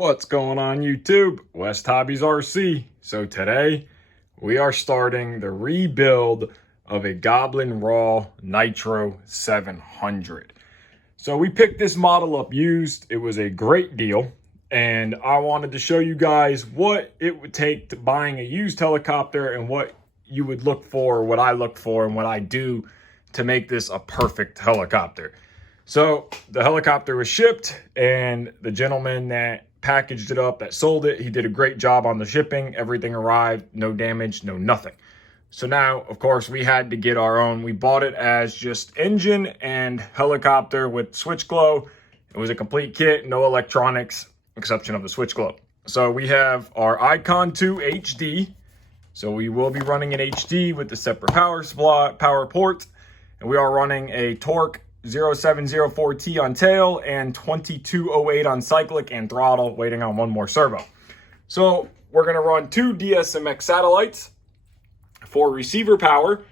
What's going on YouTube? West Hobbies RC. So today we are starting the rebuild of a Goblin RAW Nitro 700. So we picked this model up used. It was a great deal. And I wanted to show you guys what it would take to buying a used helicopter and what you would look for, what I look for, and what I do to make this a perfect helicopter. So the helicopter was shipped, and the gentleman that packaged it up, that sold it, he did a great job on the shipping. Everything arrived, no damage, no nothing. So now, of course, we had to get our own. We bought it as just engine and helicopter with switch glow. It was a complete kit, no electronics, exception of the switch glow. So we have our Icon 2 HD. So we will be running an HD with the separate power supply, power port. And we are running a Torque 0704T on tail and 2208 on cyclic and throttle, waiting on one more servo. So we're going to run two DSMX satellites for receiver power.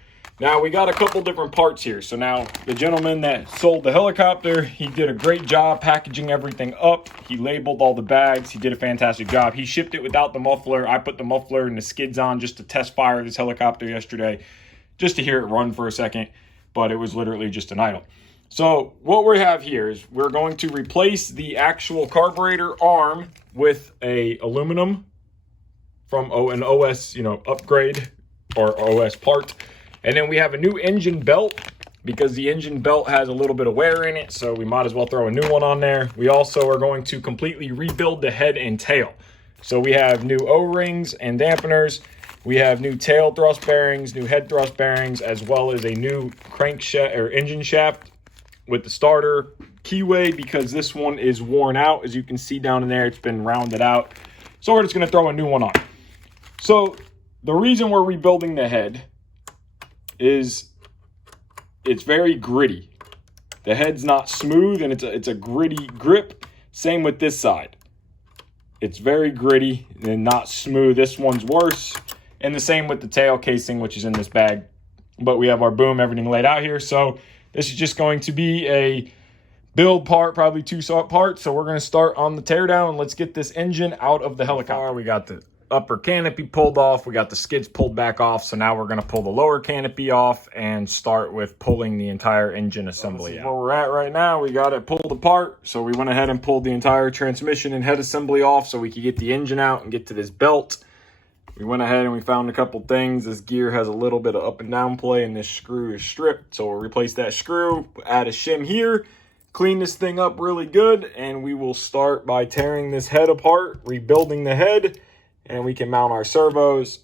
Now we got a couple different parts here. So now the gentleman that sold the helicopter, he did a great job packaging everything up. He labeled all the bags. He did a fantastic job. He shipped it without the muffler. I put the muffler and the skids on just to test fire this helicopter yesterday, just to hear it run for a second, but it was literally just an idle. So what we have here is we're going to replace the actual carburetor arm with a aluminum from an OS, upgrade or OS part. And then we have a new engine belt because the engine belt has a little bit of wear in it. So we might as well throw a new one on there. We also are going to completely rebuild the head and tail. So we have new O-rings and dampeners. We have new tail thrust bearings, new head thrust bearings, as well as a new crankshaft or engine shaft with the starter keyway, because this one is worn out. As you can see down in there, it's been rounded out. So we're just going to throw a new one on. So the reason we're rebuilding the head is it's very gritty. The head's not smooth, and it's a gritty grip. Same with this side. It's very gritty and not smooth. This one's worse. And the same with the tail casing, which is in this bag. But we have our boom, everything laid out here. So this is just going to be a build part, probably two parts. So we're going to start on the teardown. Let's get this engine out of the helicopter. We got the upper canopy pulled off. We got the skids pulled back off. So now we're going to pull the lower canopy off and start with pulling the entire engine assembly out. Where we're at right now, we got it pulled apart. So we went ahead and pulled the entire transmission and head assembly off so we could get the engine out and get to this belt. We went ahead and we found a couple things. This gear has a little bit of up and down play, and this screw is stripped. So we'll replace that screw, add a shim here, clean this thing up really good, and we will start by tearing this head apart, rebuilding the head, and we can mount our servos,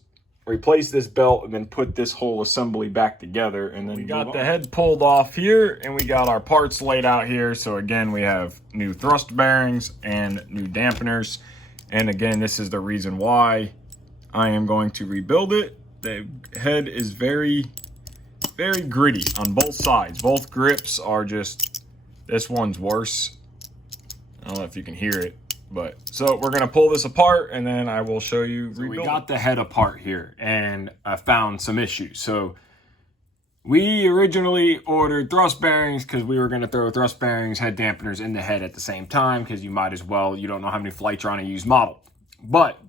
replace this belt, and then put this whole assembly back together. And then we got the head pulled off here, and we got our parts laid out here. So again, we have new thrust bearings and new dampeners. And again, this is the reason why I am going to rebuild it. The head is very, very gritty on both sides. Both grips are just, this one's worse. I don't know if you can hear it, but so we're gonna pull this apart and then I will show you. So we got the head apart here and I found some issues. So we originally ordered thrust bearings because we were gonna throw thrust bearings, head dampeners in the head at the same time, because you might as well, you don't know how many flights are on a used model. But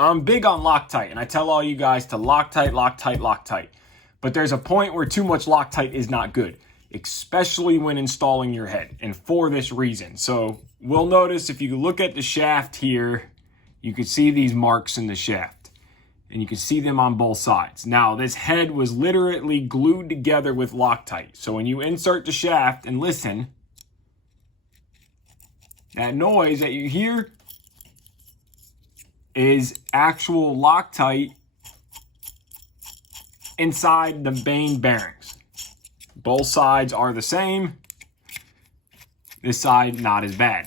I'm big on Loctite, and I tell all you guys to Loctite, Loctite, Loctite. But there's a point where too much Loctite is not good, especially when installing your head, and for this reason. So we'll notice if you look at the shaft here, you can see these marks in the shaft, and you can see them on both sides. Now, this head was literally glued together with Loctite. So when you insert the shaft, and listen, that noise that you hear is actual Loctite inside the main bearings. Both sides are the same. This side, not as bad.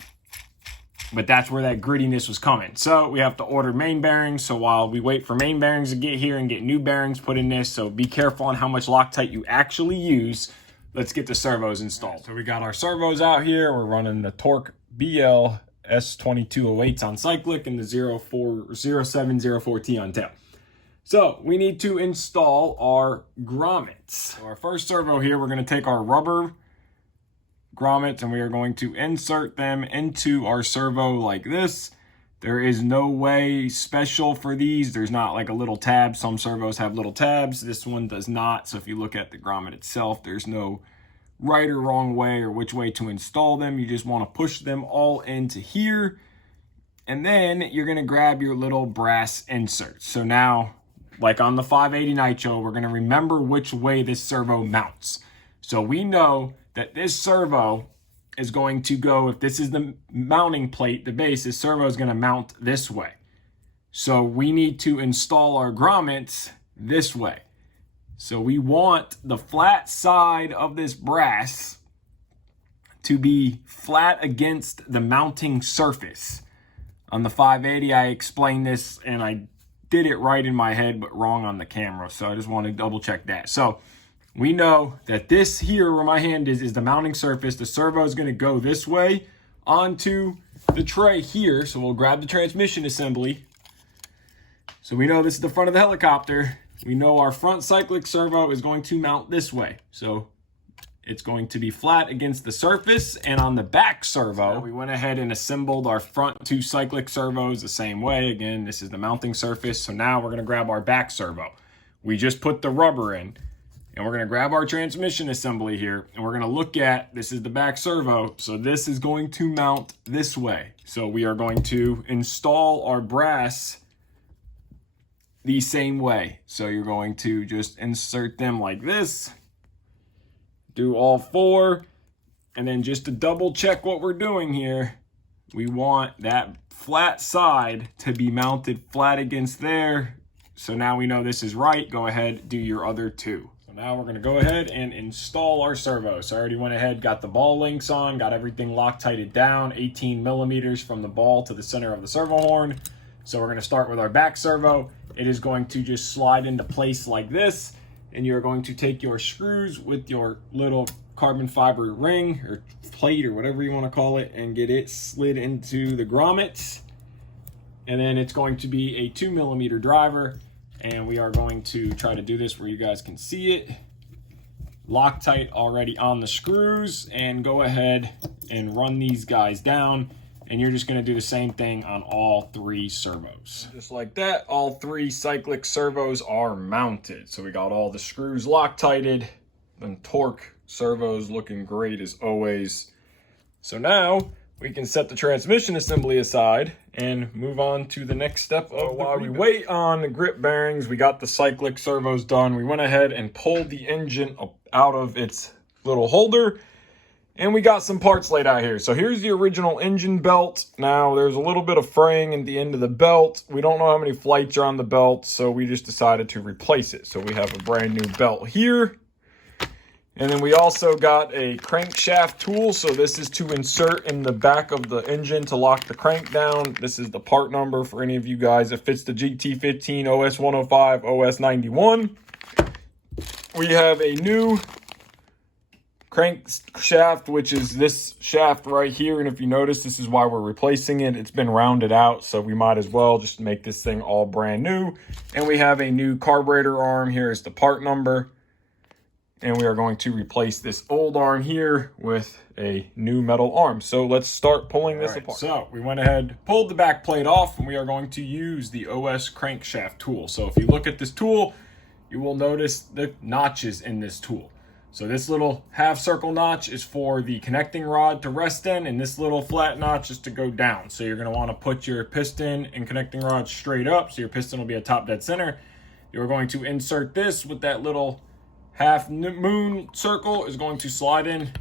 But that's where that grittiness was coming. So we have to order main bearings. So while we wait for main bearings to get here and get new bearings put in this, so be careful on how much Loctite you actually use. Let's get the servos installed. So we got our servos out here. We're running the Torque BL S2208s on cyclic and the 0704T on tail. So we need to install our grommets. So our first servo here, we're going to take our rubber grommets and we are going to insert them into our servo like this. There is no way special for these. There's not like a little tab. Some servos have little tabs. This one does not. So if you look at the grommet itself, there's no right or wrong way or which way to install them. You just want to push them all into here. And then you're going to grab your little brass inserts. So now, like on the 580 Nitro, we're going to remember which way this servo mounts. So we know that this servo is going to go, if this is the mounting plate, the base, this servo is going to mount this way. So we need to install our grommets this way. So we want the flat side of this brass to be flat against the mounting surface. On the 580, I explained this and I did it right in my head, but wrong on the camera. So I just want to double check that. So we know that this here where my hand is the mounting surface. The servo is going to go this way onto the tray here. So we'll grab the transmission assembly. So we know this is the front of the helicopter. We know our front cyclic servo is going to mount this way. So it's going to be flat against the surface. And on the back servo, we went ahead and assembled our front two cyclic servos the same way. Again, this is the mounting surface. So now we're going to grab our back servo. We just put the rubber in. And we're going to grab our transmission assembly here. And we're going to look at, this is the back servo. So this is going to mount this way. So we are going to install our brass the same way. So you're going to just insert them like this. Do all four. And then just to double check what we're doing here, we want that flat side to be mounted flat against there. So now we know this is right. Go ahead, do your other two. So now we're going to go ahead and install our servo. So I already went ahead, got the ball links on, got everything Loctited down, 18 millimeters from the ball to the center of the servo horn. So we're going to start with our back servo. It is going to just slide into place like this. And you're going to take your screws with your little carbon fiber ring or plate or whatever you want to call it and get it slid into the grommets. And then it's going to be a 2 millimeter driver. And we are going to try to do this where you guys can see it. Loctite already on the screws, and go ahead and run these guys down. And you're just going to do the same thing on all three servos. Just like that, all three cyclic servos are mounted. So we got all the screws Loctited, and torque servos looking great as always. So now we can set the transmission assembly aside and move on to the next step. While we wait on the grip bearings, we got the cyclic servos done. We went ahead and pulled the engine out of its little holder, and we got some parts laid out here. So here's the original engine belt. Now there's a little bit of fraying at the end of the belt. We don't know how many flights are on the belt, so we just decided to replace it. So we have a brand new belt here. And then we also got a crankshaft tool. So this is to insert in the back of the engine to lock the crank down. This is the part number for any of you guys. It fits the GT15, OS 105, OS 91. We have a new crankshaft, which is this shaft right here. And if you notice, this is why we're replacing it. It's been rounded out, so we might as well just make this thing all brand new. And we have a new carburetor arm. Here is the part number. And we are going to replace this old arm here with a new metal arm. So let's start pulling this apart. So we went ahead, pulled the back plate off, and we are going to use the OS crankshaft tool. So if you look at this tool, you will notice the notches in this tool. So this little half circle notch is for the connecting rod to rest in, and this little flat notch is to go down. So you're going to want to put your piston and connecting rod straight up, so your piston will be at top dead center. You're going to insert this with that little half moon circle is going to slide in,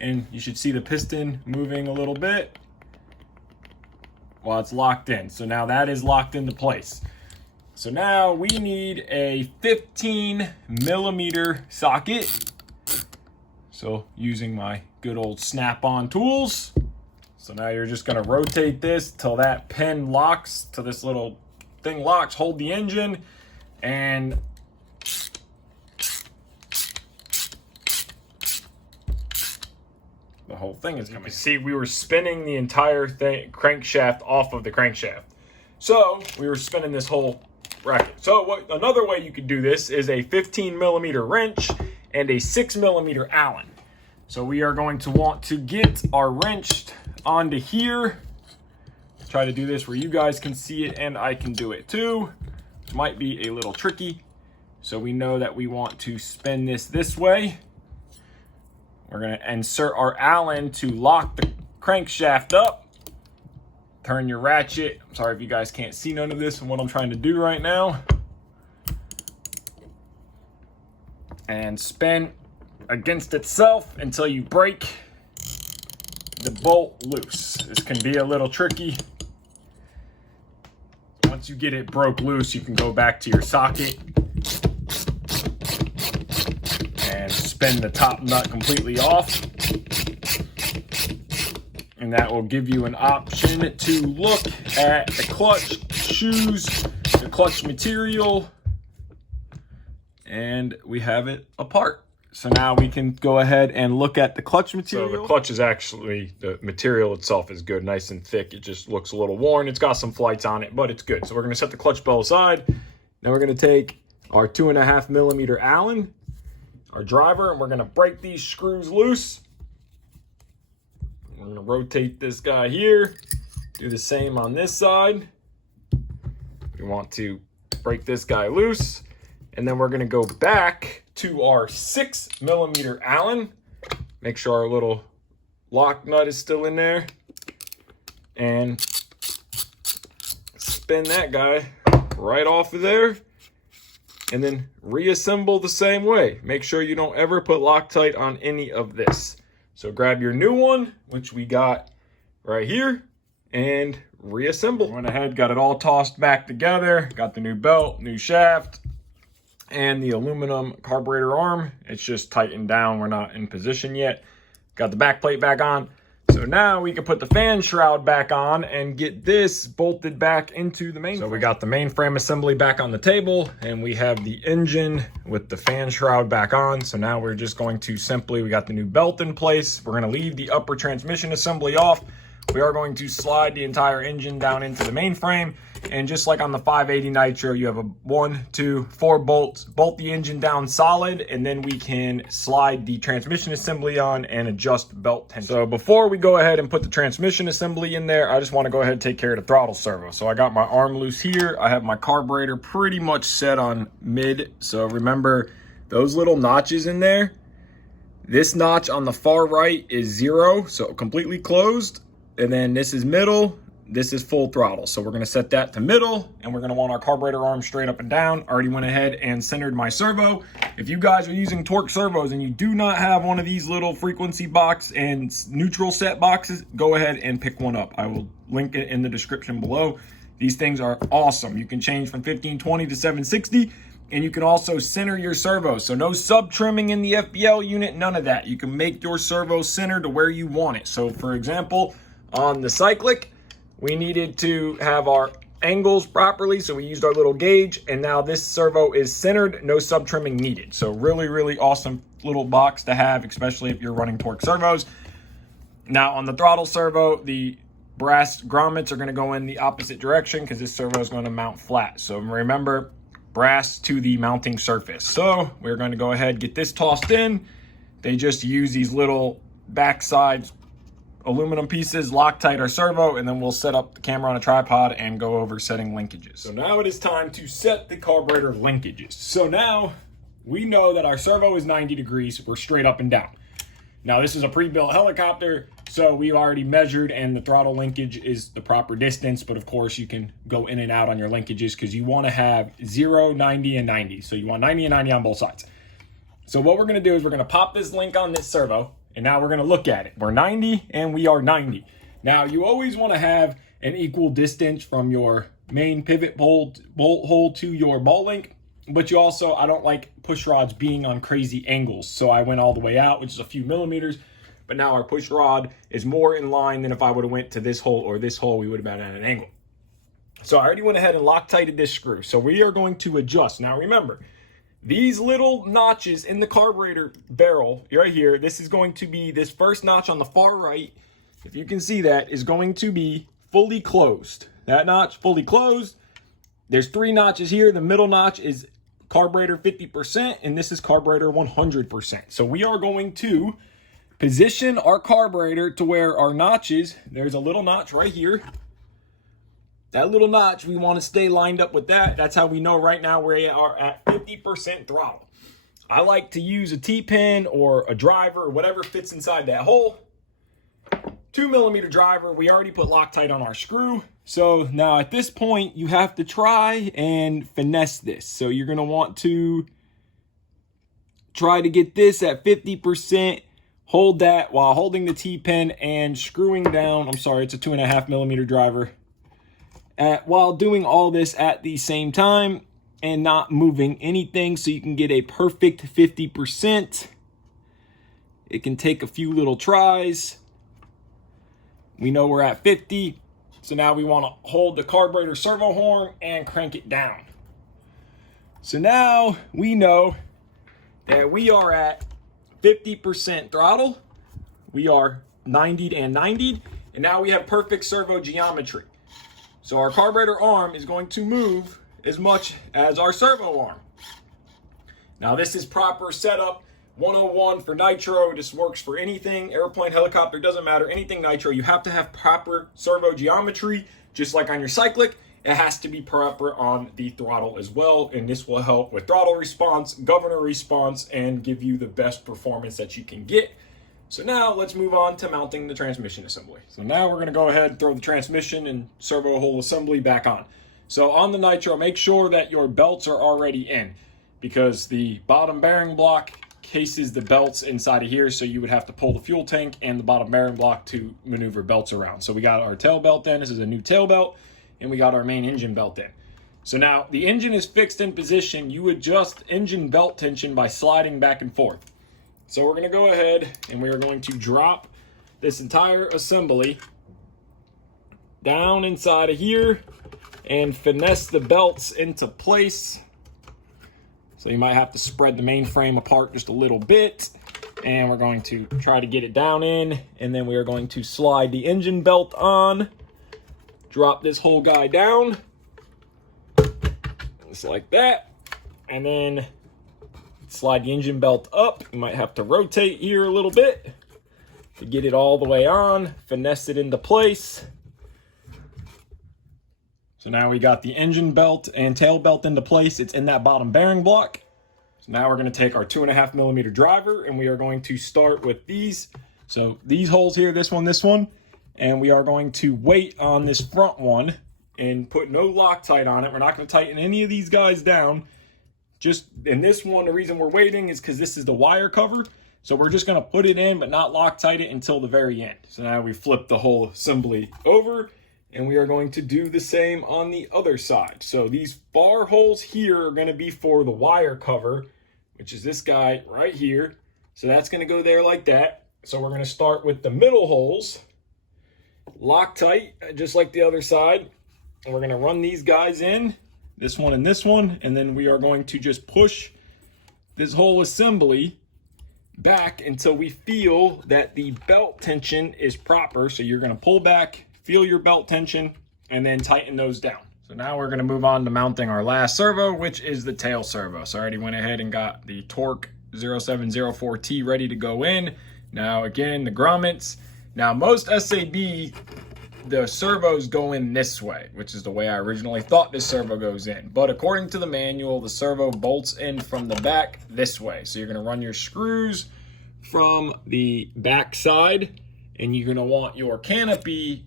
and you should see the piston moving a little bit while it's locked in. So now that is locked into place. So now we need a 15 millimeter socket. So using my good old snap-on tools. So now you're just going to rotate this till that pin locks, till this little thing locks, hold the engine, and the whole thing is coming. See, we were spinning the entire thing, crankshaft off of the crankshaft. So we were spinning this whole bracket. So another way you could do this is a 15 millimeter wrench and a 6 millimeter Allen. So we are going to want to get our wrench onto here. try to do this where you guys can see it and I can do it too. It might be a little tricky. So we know that we want to spin this way. We're gonna insert our Allen to lock the crankshaft up. Turn your ratchet. I'm sorry if you guys can't see none of this and what I'm trying to do right now. And spin against itself until you break the bolt loose. This can be a little tricky. Once you get it broke loose, you can go back to your socket and spin the top nut completely off. And that will give you an option to look at the clutch shoes, the clutch material, and we have it apart. So now we can go ahead and look at the clutch material. So the clutch is actually, the material itself is good, nice and thick. It just looks a little worn. It's got some flights on it, but it's good. So we're gonna set the clutch bell aside. Now we're gonna take our 2.5 millimeter Allen, our driver, and we're gonna break these screws loose. We're gonna rotate this guy here. Do the same on this side. We want to break this guy loose. And then we're gonna go back to our 6 millimeter Allen. Make sure our little lock nut is still in there. And spin that guy right off of there. And then reassemble the same way. Make sure you don't ever put Loctite on any of this. So grab your new one, which we got right here, and reassemble. Went ahead, got it all tossed back together. Got the new belt, new shaft, and the aluminum carburetor arm. It's just tightened down. We're not in position yet. Got the back plate back on. So now we can put the fan shroud back on and get this bolted back into the mainframe. So we got the mainframe assembly back on the table, and we have the engine with the fan shroud back on. So now we're just going to simply, we got the new belt in place. We're gonna leave the upper transmission assembly off. We are going to slide the entire engine down into the mainframe. And just like on the 580 Nitro, you have a 1, 2, 4 bolts. Bolt the engine down solid, and then we can slide the transmission assembly on and adjust belt tension. So before we go ahead and put the transmission assembly in there, I just want to go ahead and take care of the throttle servo. So I got my arm loose here. I have my carburetor pretty much set on mid. So remember those little notches in there. This notch on the far right is 0, so completely closed. And then this is middle. This is full throttle. So we're gonna set that to middle, and we're gonna want our carburetor arm straight up and down. Already went ahead and centered my servo. If you guys are using torque servos and you do not have one of these little frequency box and neutral set boxes, go ahead and pick one up. I will link it in the description below. These things are awesome. You can change from 1520 to 760, and you can also center your servo. So no sub trimming in the FBL unit, none of that. You can make your servo center to where you want it. So for example, on the cyclic, we needed to have our angles properly, so we used our little gauge, and now this servo is centered, no sub trimming needed. So really, really awesome little box to have, especially if you're running torque servos. Now on the throttle servo, the brass grommets are gonna go in the opposite direction because this servo is gonna mount flat. So remember, brass to the mounting surface. So we're gonna go ahead and get this tossed in. They just use these little backside aluminum pieces, Loctite our servo, and then we'll set up the camera on a tripod and go over setting linkages. So now it is time to set the carburetor linkages. So now we know that our servo is 90 degrees, we're straight up and down. Now this is a pre-built helicopter, so we already measured and the throttle linkage is the proper distance, but of course you can go in and out on your linkages because you want to have 0, 90, and 90. So you want 90 and 90 on both sides. So what we're gonna do is we're gonna pop this link on this servo, and now we're gonna look at it. We're 90 and we are 90. Now you always wanna have an equal distance from your main pivot bolt hole to your ball link, but you also, I don't like push rods being on crazy angles. So I went all the way out, which is a few millimeters, but now our push rod is more in line than if I would've went to this hole or this hole, we would've been at an angle. So I already went ahead and Loctited this screw. So we are going to adjust. Now remember, these little notches in the carburetor barrel right here, this is going to be, this first notch on the far right, if you can see that, is going to be fully closed. That notch fully closed. There's 3 notches here. The middle notch is carburetor 50%, and this is carburetor 100%. So we are going to position our carburetor to where our notches, there's a little notch right here. that little notch, we want to stay lined up with that. That's how we know right now we are at 50% throttle. I like to use a T-pin or a driver or whatever fits inside that hole. 2mm driver, we already put Loctite on our screw. So now at this point, you have to try and finesse this. So you're gonna want to try to get this at 50%, hold that while holding the T-pin and screwing down, I'm sorry, it's a 2.5mm driver, while doing all this at the same time and not moving anything so you can get a perfect 50%. It can take a few little tries. We know we're at 50, so now we want to hold the carburetor servo horn and crank it down. So now we know that we are at 50% throttle. We are 90'd and 90'd, and now we have perfect servo geometry. So our carburetor arm is going to move as much as our servo arm. Now this is proper setup 101 for nitro. This works for anything, airplane, helicopter, doesn't matter, anything nitro. You have to have proper servo geometry, just like on your cyclic. It has to be proper on the throttle as well, and this will help with throttle response, governor response, and give you the best performance that you can get. So now let's move on to mounting the transmission assembly. So now we're gonna go ahead and throw the transmission and servo hole assembly back on. So on the nitro, make sure that your belts are already in, because the bottom bearing block cases the belts inside of here, so you would have to pull the fuel tank and the bottom bearing block to maneuver belts around. So we got our tail belt in, this is a new tail belt, and we got our main engine belt in. So now the engine is fixed in position. You adjust engine belt tension by sliding back and forth. So we're gonna go ahead and we are going to drop this entire assembly down inside of here and finesse the belts into place. So you might have to spread the mainframe apart just a little bit, and we're going to try to get it down in, and then we are going to slide the engine belt on, drop this whole guy down, just like that, and then slide the engine belt up. You might have to rotate here a little bit to get it all the way on, finesse it into place. So now we got the engine belt and tail belt into place. It's in that bottom bearing block. So now we're going to take our 2.5mm driver, and we are going to start with these. So these holes here, this one, and we are going to wait on this front one and put no Loctite on it. We're not going to tighten any of these guys down. Just in this one, the reason we're waiting is because this is the wire cover. So we're just going to put it in, but not Loctite it until the very end. So now we flip the whole assembly over, and we are going to do the same on the other side. So these bar holes here are going to be for the wire cover, which is this guy right here. So that's going to go there like that. So we're going to start with the middle holes, Loctite, just like the other side. And we're going to run these guys in, this one, and then we are going to just push this whole assembly back until we feel that the belt tension is proper. So you're going to pull back, feel your belt tension, and then tighten those down. So now we're going to move on to mounting our last servo, which is the tail servo. So I already went ahead and got the Torque 0704T ready to go in. Now again, the grommets. Now most SAB, the servos go in this way, which is the way I originally thought this servo goes in. But according to the manual, the servo bolts in from the back this way. So you're going to run your screws from the back side, and you're going to want your canopy,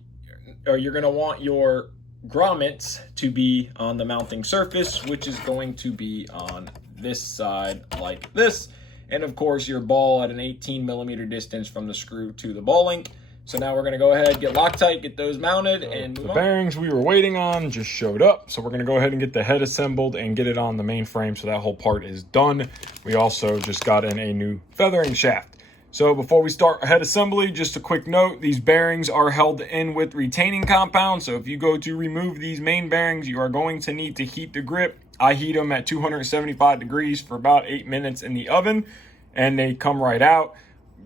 or you're going to want your grommets to be on the mounting surface, which is going to be on this side like this. And of course your ball at an 18mm distance from the screw to the ball link. So now we're going to go ahead, get Loctite, get those mounted, and the bearings we were waiting on just showed up. So we're going to go ahead and get the head assembled and get it on the mainframe, so that whole part is done. We also just got in a new feathering shaft. So before we start head assembly, just a quick note, these bearings are held in with retaining compound. So if you go to remove these main bearings, you are going to need to heat the grip. I heat them at 275 degrees for about 8 minutes in the oven, and they come right out.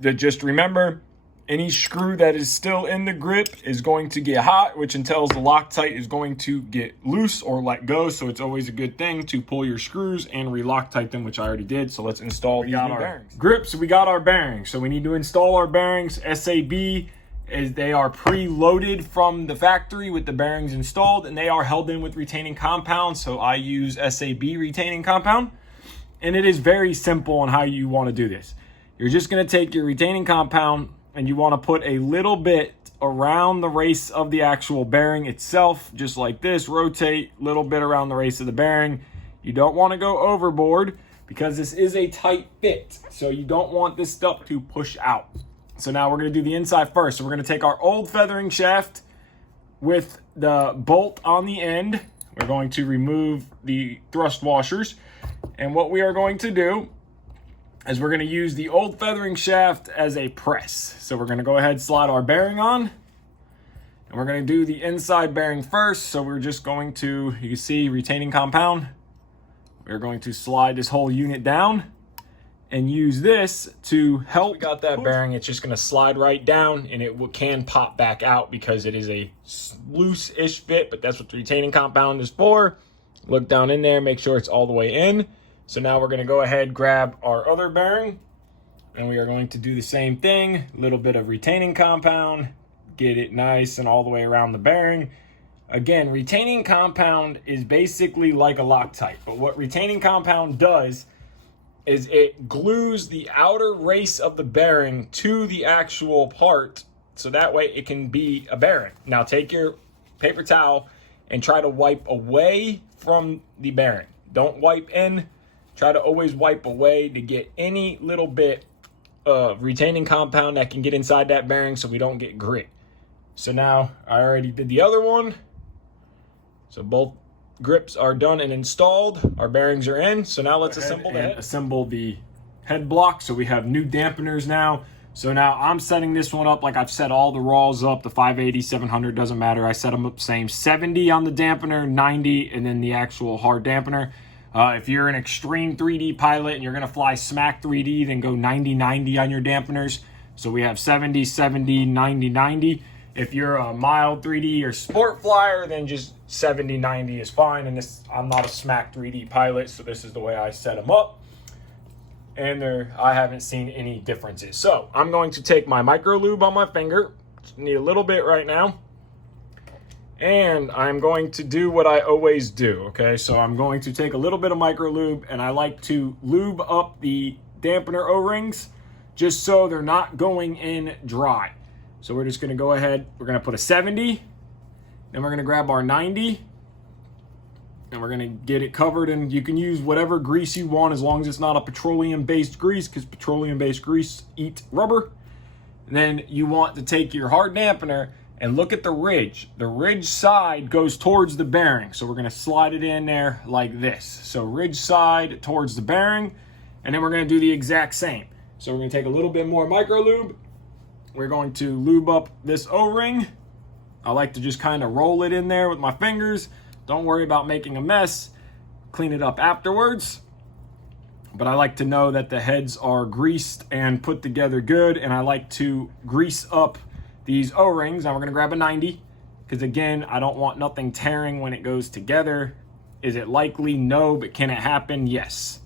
Just remember, any screw that is still in the grip is going to get hot, which entails the Loctite is going to get loose or let go. So it's always a good thing to pull your screws and re-Loctite them, which I already did. So let's install these new bearings. Grips, we got our bearings. So we need to install our bearings. SAB is they are pre-loaded from the factory with the bearings installed, and they are held in with retaining compound. So I use SAB retaining compound, and it is very simple on how you want to do this. You're just going to take your retaining compound and you want to put a little bit around the race of the actual bearing itself, just like this. Rotate a little bit around the race of the bearing. You don't want to go overboard because this is a tight fit, so you don't want this stuff to push out. So now we're going to do the inside first. So we're going to take our old feathering shaft with the bolt on the end. We're going to remove the thrust washers, and what we are going to do is we're going to use the old feathering shaft as a press. So we're going to go ahead and slide our bearing on, and we're going to do the inside bearing first. So we're just going to, you can see, retaining compound. We're going to slide this whole unit down and use this to help. We got that bearing. It's just going to slide right down, and it can pop back out because it is a loose-ish fit, but that's what the retaining compound is for. Look down in there, make sure it's all the way in. So now we're going to go ahead, grab our other bearing, and we are going to do the same thing. A little bit of retaining compound, get it nice and all the way around the bearing. Again, retaining compound is basically like a Loctite, but what retaining compound does is it glues the outer race of the bearing to the actual part, so that way it can be a bearing. Now take your paper towel and try to wipe away from the bearing. Don't wipe in. Try to always wipe away to get any little bit of retaining compound that can get inside that bearing so we don't get grit. So now I already did the other one. So both grips are done and installed. Our bearings are in. So now let's assemble the head block. So we have new dampeners now. So now I'm setting this one up like I've set all the RAWs up, the 580, 700, doesn't matter. I set them up same, 70 on the dampener, 90, and then the actual hard dampener. If you're an extreme 3D pilot and you're going to fly smack 3D, then go 90, 90 on your dampeners. So we have 70, 70, 90, 90. If you're a mild 3D or sport flyer, then just 70, 90 is fine. And this, I'm not a smack 3D pilot, so this is the way I set them up. And I haven't seen any differences. So I'm going to take my micro lube on my finger. Just need a little bit right now. And I'm going to do what I always do, okay? So I'm going to take a little bit of micro lube, and I like to lube up the dampener O-rings just so they're not going in dry. So we're just gonna go ahead, we're gonna put a 70, then we're gonna grab our 90, and we're gonna get it covered, and you can use whatever grease you want as long as it's not a petroleum-based grease, because petroleum-based grease eats rubber. And then you want to take your hard dampener and look at the ridge. The ridge side goes towards the bearing. So we're gonna slide it in there like this. So ridge side towards the bearing, and then we're gonna do the exact same. So we're gonna take a little bit more micro lube. We're going to lube up this O-ring. I like to just kind of roll it in there with my fingers. Don't worry about making a mess. Clean it up afterwards. But I like to know that the heads are greased and put together good, and I like to grease up these O-rings. Now we're gonna grab a 90, because again, I don't want nothing tearing when it goes together. Is it likely? No, but can it happen? Yes.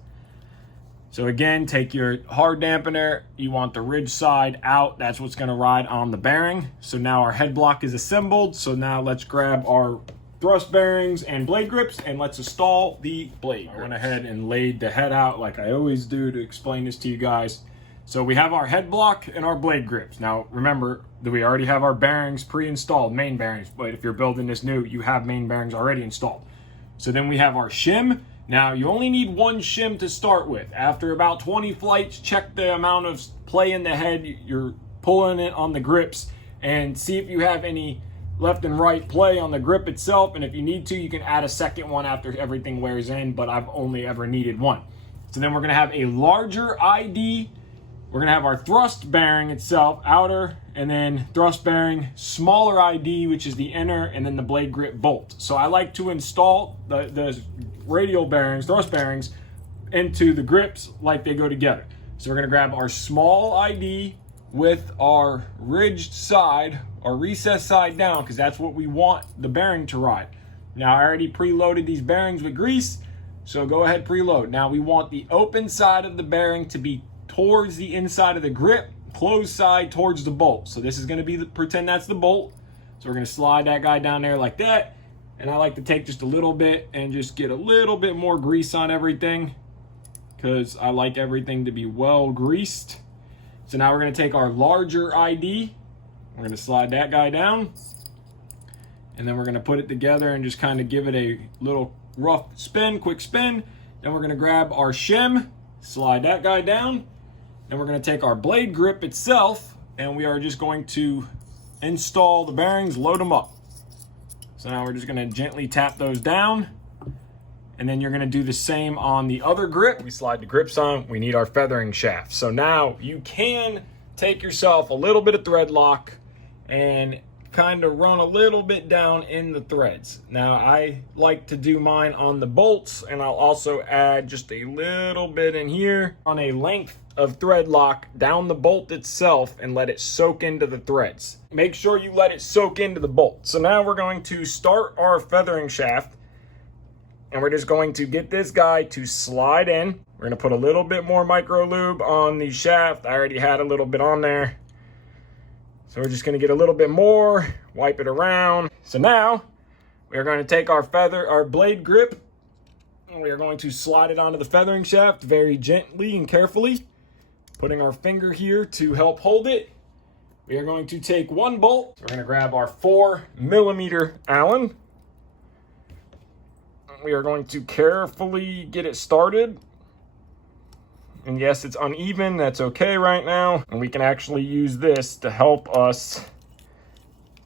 So again, take your hard dampener, you want the ridge side out, that's what's gonna ride on the bearing. So now our head block is assembled, so now let's grab our thrust bearings and blade grips, and let's install the blade grips. I went ahead and laid the head out like I always do to explain this to you guys. So we have our head block and our blade grips. Now remember that we already have our bearings pre-installed, main bearings, but if you're building this new, you have main bearings already installed. So then we have our shim. Now you only need one shim to start with. After about 20 flights, check the amount of play in the head you're pulling it on the grips, and see if you have any left and right play on the grip itself. And if you need to, you can add a second one after everything wears in, but I've only ever needed one. So then we're gonna have a larger ID. We're gonna have our thrust bearing itself, outer, and then thrust bearing, smaller ID, which is the inner, and then the blade grip bolt. So I like to install the radial bearings, thrust bearings, into the grips like they go together. So we're gonna grab our small ID with our ridged side, or recessed side down, because that's what we want the bearing to ride. Now I already preloaded these bearings with grease, so go ahead preload. Now we want the open side of the bearing to be towards the inside of the grip. closed side towards the bolt. So this is going to be pretend that's the bolt. So we're going to slide that guy down there like that. And I like to take just a little bit and just get a little bit more grease on everything, because I like everything to be well greased. So now we're going to take our larger ID. We're going to slide that guy down. And then we're going to put it together and just kind of give it a little rough spin, quick spin. Then we're going to grab our shim, slide that guy down. Then we're going to take our blade grip itself, and we are just going to install the bearings, load them up. So now we're just going to gently tap those down. And then you're going to do the same on the other grip. We slide the grips on. We need our feathering shaft. So now you can take yourself a little bit of thread lock and kind of run a little bit down in the threads. Now I like to do mine on the bolts, and I'll also add just a little bit in here on a length of thread lock down the bolt itself and let it soak into the threads. Make sure you let it soak into the bolt. So now we're going to start our feathering shaft, and we're just going to get this guy to slide in. We're going to put a little bit more micro lube on the shaft. I already had a little bit on there. So we're just going to get a little bit more, wipe it around. So now we're going to take our blade grip, and we are going to slide it onto the feathering shaft very gently and carefully, putting our finger here to help hold it. We are going to take one bolt. We're going to grab our 4mm Allen. We are going to carefully get it started. And yes, it's uneven. That's okay right now. And we can actually use this to help us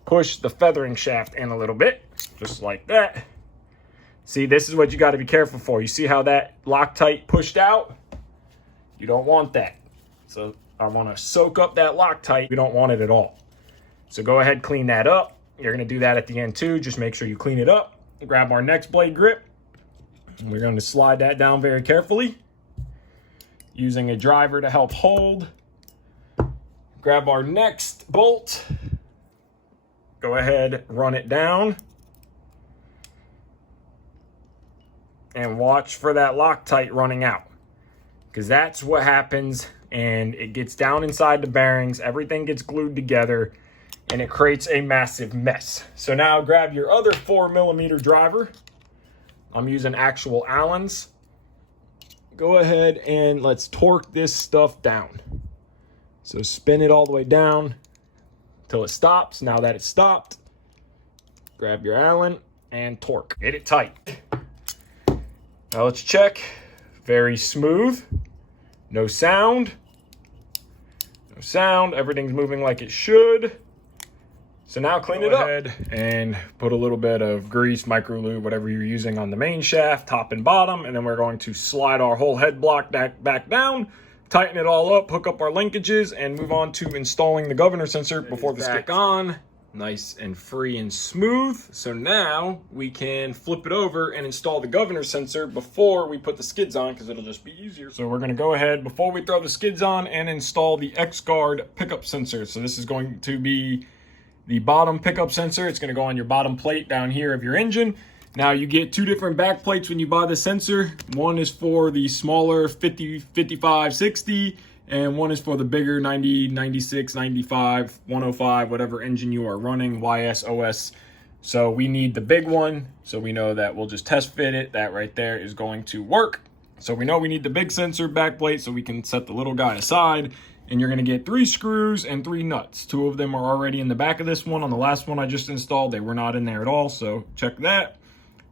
push the feathering shaft in a little bit, just like that. See, this is what you got to be careful for. You see how that Loctite pushed out? You don't want that. So I want to soak up that Loctite. We don't want it at all. So go ahead, clean that up. You're going to do that at the end too. Just make sure you clean it up. Grab our next blade grip. And we're going to slide that down very carefully, using a driver to help hold. Grab our next bolt. Go ahead, run it down. And watch for that Loctite running out, because that's what happens, and it gets down inside the bearings. Everything gets glued together, and it creates a massive mess. So now grab your other 4mm driver. I'm using actual Allens. Go ahead and let's torque this stuff down. So spin it all the way down till it stops. Now that it's stopped, grab your Allen and torque. Get it tight. Now let's check. Very smooth. No sound. No sound. Everything's moving like it should. So now clean it up. Go ahead and put a little bit of grease, micro lube, whatever you're using on the main shaft, top and bottom. And then we're going to slide our whole head block back down, tighten it all up, hook up our linkages, and move on to installing the governor sensor before the skid's on. Nice and free and smooth. So now we can flip it over and install the governor sensor before we put the skids on, because it'll just be easier. So we're going to go ahead before we throw the skids on and install the X-Guard pickup sensor. So this is going to be the bottom pickup sensor. It's going to go on your bottom plate down here of your engine. Now you get two different back plates when you buy the sensor. One is for the smaller 50, 55, 60, and one is for the bigger 90, 96, 95, 105, whatever engine you are running, YS, OS. So we need the big one, so we know that we'll just test fit it. That right there is going to work. So we know we need the big sensor back plate, so we can set the little guy aside. And you're going to get 3 screws and 3 nuts. 2 of them are already in the back of this one. On the last one I just installed, they were not in there at all, so check that.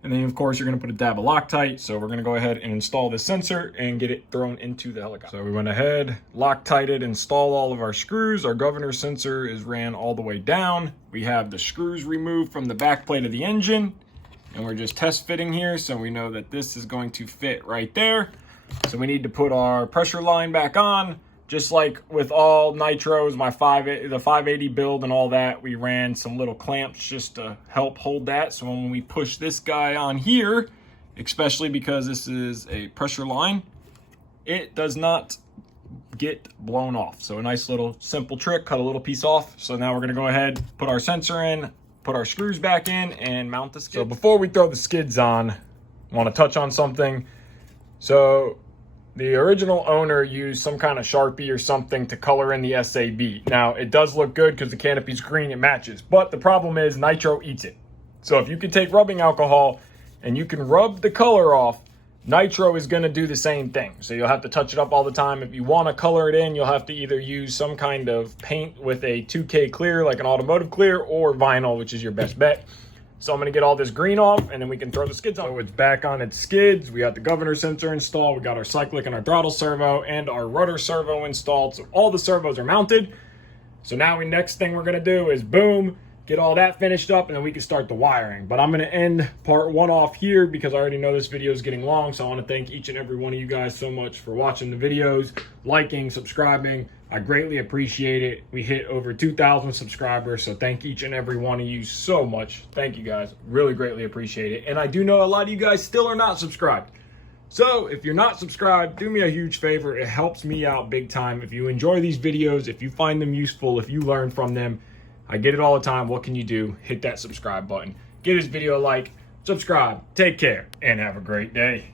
And then, of course, you're going to put a dab of Loctite. So we're going to go ahead and install this sensor and get it thrown into the helicopter. So we went ahead, Loctited, installed all of our screws. Our governor sensor is ran all the way down. We have the screws removed from the back plate of the engine. And we're just test fitting here, so we know that this is going to fit right there. So we need to put our pressure line back on. Just like with all nitros, the 580 build and all that, we ran some little clamps just to help hold that. So when we push this guy on here, especially because this is a pressure line, it does not get blown off. So a nice little simple trick, cut a little piece off. So now we're gonna go ahead, put our sensor in, put our screws back in, and mount the skids. So before we throw the skids on, I wanna touch on something. So The original owner used some kind of Sharpie or something to color in the SAB. Now, it does look good because the canopy's green, it matches. But the problem is Nitro eats it. So if you can take rubbing alcohol and you can rub the color off, Nitro is going to do the same thing. So you'll have to touch it up all the time. If you want to color it in, you'll have to either use some kind of paint with a 2K clear, like an automotive clear, or vinyl, which is your best bet. So I'm going to get all this green off, and then we can throw the skids on. So it's back on its skids. We got the governor sensor installed. We got our cyclic and our throttle servo and our rotor servo installed. So all the servos are mounted. So now next thing we're going to do is boom, get all that finished up, and then we can start the wiring. But I'm going to end part one off here because I already know this video is getting long. So I want to thank each and every one of you guys so much for watching the videos, liking, subscribing. I greatly appreciate it. We hit over 2,000 subscribers, so thank each and every one of you so much. Thank you guys. Really greatly appreciate it. And I do know a lot of you guys still are not subscribed. So if you're not subscribed, do me a huge favor. It helps me out big time. If you enjoy these videos, if you find them useful, if you learn from them, I get it all the time. What can you do? Hit that subscribe button. Give this video a like, subscribe, take care, and have a great day.